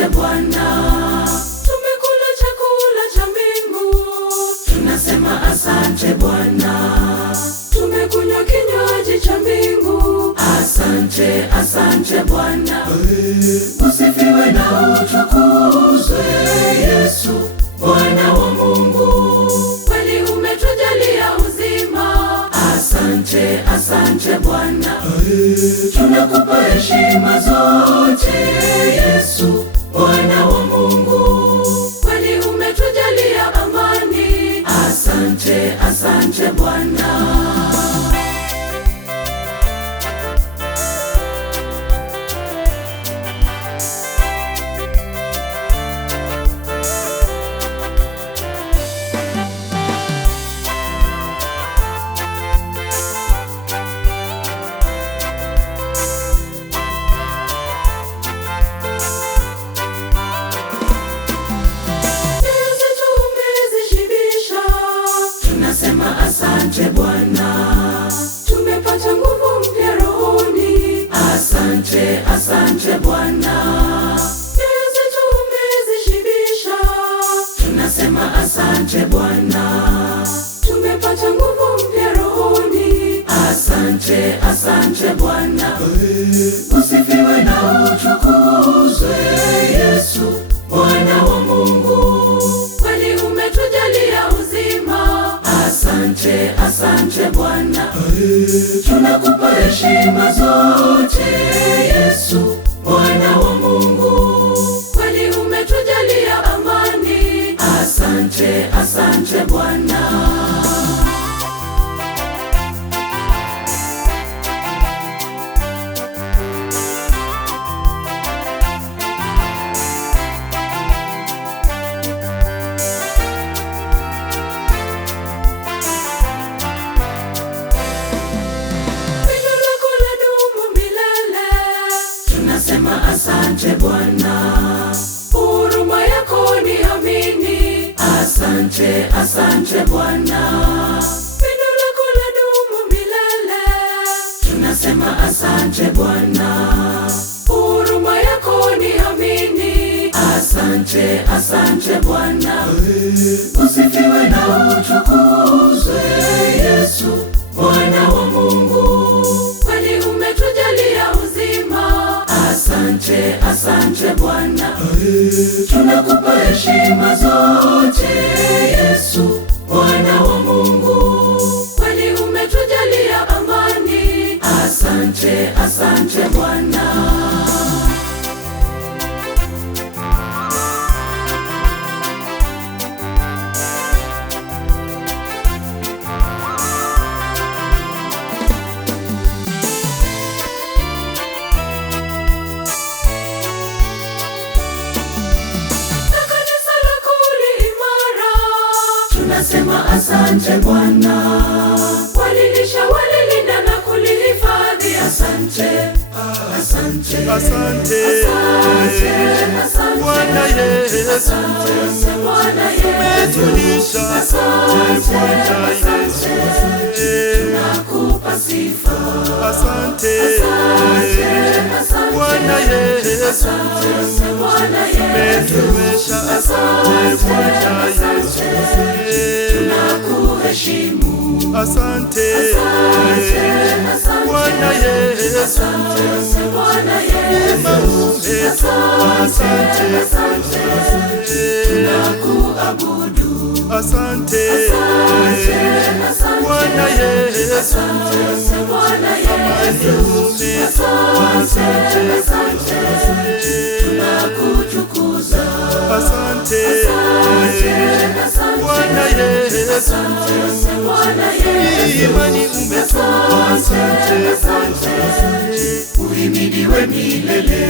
asante Bwana. Tumekula chakula cha mbingu, tunasema asante Bwana. Tumekunywa kinywaji cha mbingu, asante, asante Bwana. Usifiwe na utukuzwe Yesu, Bwana wa Mungu. Kweli umetujalia uzima, asante, asante Bwana. Tunakupa heshima zote Yesu, Bwana wa Mungu. Kweli umetujalia amani, asante, asante Bwana. Asante Bwana, tumepata nguvu mpya rohoni, asante, asante Bwana. Nyoyo zetu umezishibisha, tunasema asante Bwana. Tumepata nguvu mpya rohoni, asante, asante Bwana. Usifiwe na utukuzwe Yesu, Bwana wa Mungu. Kweli umetujalia uzima, asante, asante Bwana. Tunakupa heshima zote Yesu, Bwana wa Mungu. Kweli umetujalia amani, asante, asante Bwana. Tunasema asante Bwana, huruma yako ni amini, asante, asante Bwana. Pendo lako ladumu milele, tunasema asante Bwana, huruma yako ni amini, asante, asante Bwana. Usifiwe na utukuzwe Yesu, Bwana wa Mungu. Kweli umetujalia uzima, asante, asante Bwana. Tunakupa heshima zote Yesu, Bwana wa Mungu. Kweli umetujalia amani, asante, asante Bwana. Tunasema asante Bwana, walilisha, walilinda na kulihifadhi, asante, asante, asante, asante, asante Bwana Yesu, asante Bwana Yesu, umetulisha, asante Bwana Yesu, tunakupa sifa, asante, asante, asante Bwana Yesu, asante Bwana Yesu, umetulisha, asante Bwana Yesu, tunakuheshimu, asante, asante, asante Bwana Yesu, asante Bwana Yesu, asante, asante, tunakuabudu, asante, asante, asante Bwana Yesu, asante Bwana Yesu, asante, asante, tunakutukuza, asante, asante, asante Bwana Yesu, asante Bwana Yesu, imani umetupa, asante, asante, uhimidiwe milele.